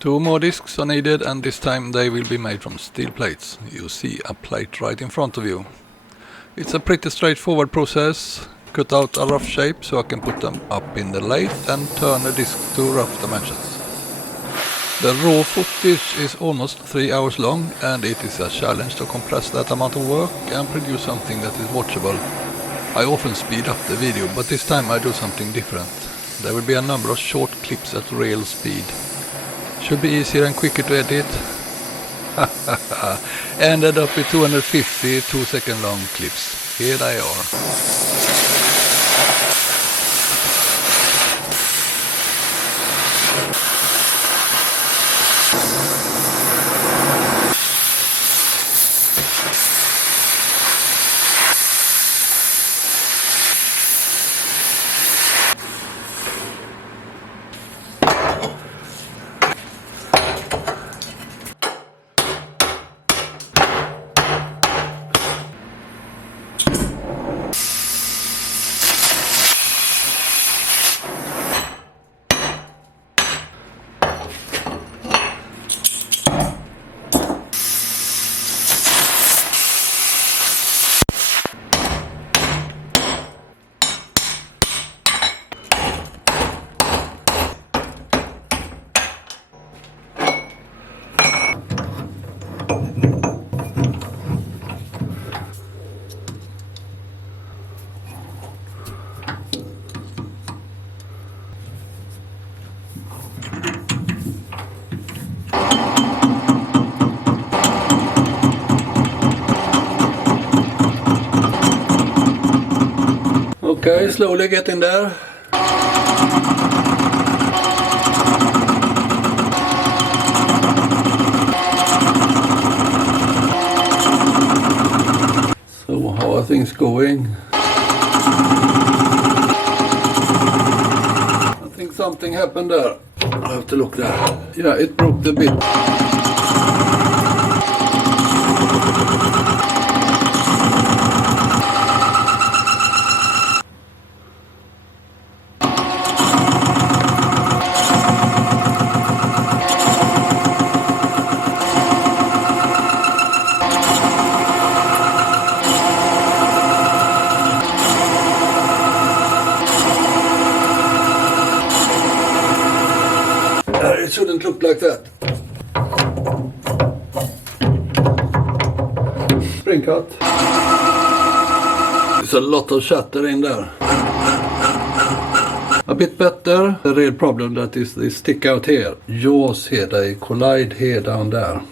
2 more discs are needed, and this time they will be made from steel plates. You see a plate right in front of you. It's a pretty straightforward process. Cut out a rough shape so I can put them up in the lathe and turn the disc to rough dimensions. The raw footage is almost 3 hours long, and it is a challenge to compress that amount of work and produce something that is watchable. I often speed up the video, but this time I do something different. There will be a number of short clips at real speed. Should be easier and quicker to edit. Ended up with 250 2-second long clips. Here they are. Okay, slowly getting there. So how are things going? I think something happened there. I have to look there. Yeah, it broke the bit. It shouldn't look like that. Spring cut. There's a lot of shatter in there. A bit better. The real problem that is they stick out here. Jaws here, they collide here down there.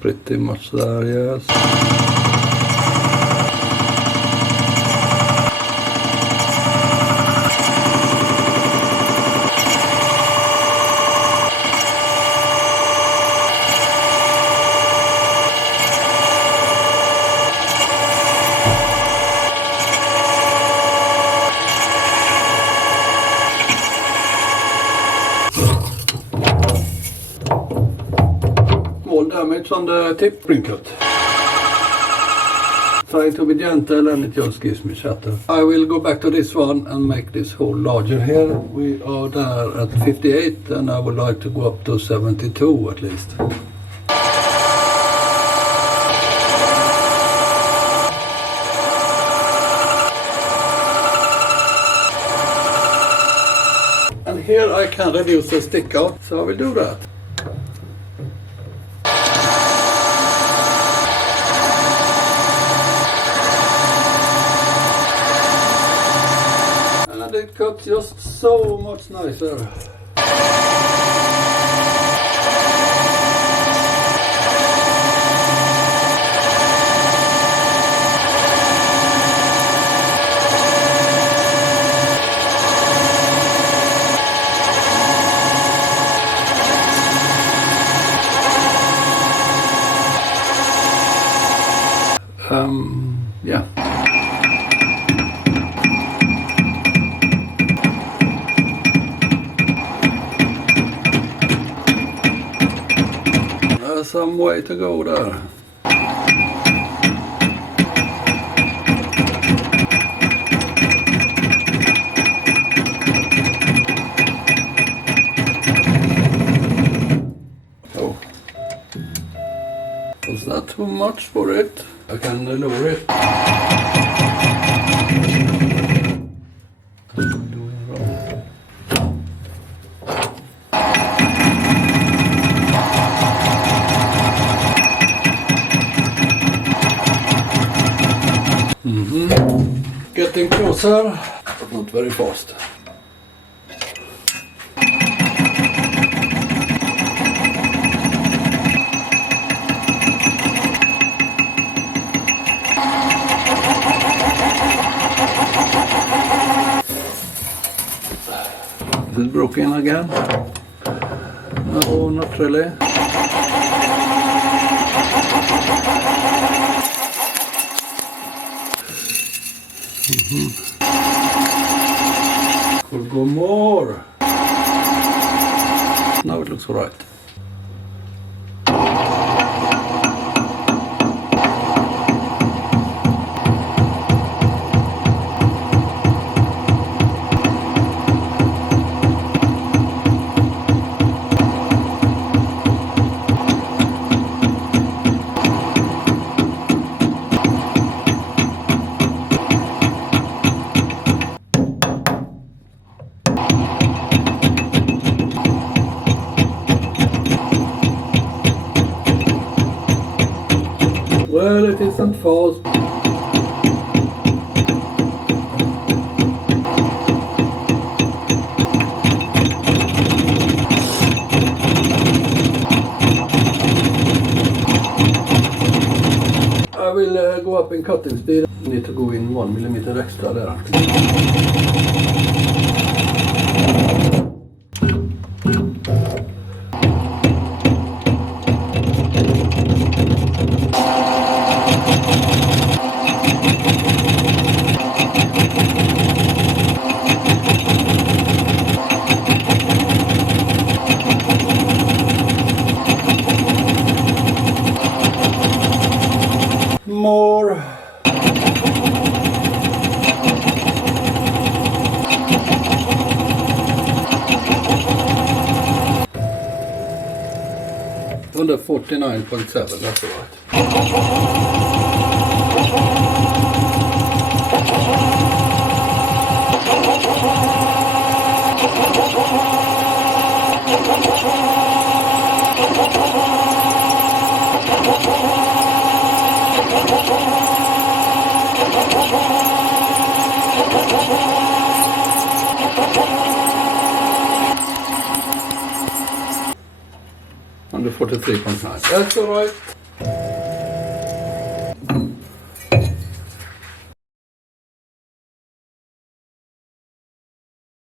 Pretty much there, yes. Damage on the tip spring cut. Trying to be gentle and it just gives me shatter. I will go back to this one and make this hole larger here. We are there at 58 and I would like to go up to 72 at least. And here I can reduce the stick out, so I will do that. It cuts just so much nicer. some way to go there. Oh. Was that too much for it? I can lower it. What am I doing wrong? Getting closer, but not very fast. Is it broken again? No, not really. Could go more. Now it looks alright. Well, it isn't fast. I will go up in cutting speed. Need to go in 1 millimeter extra there. More. Under 49.7, that's all right. Under 43.9. That's all right.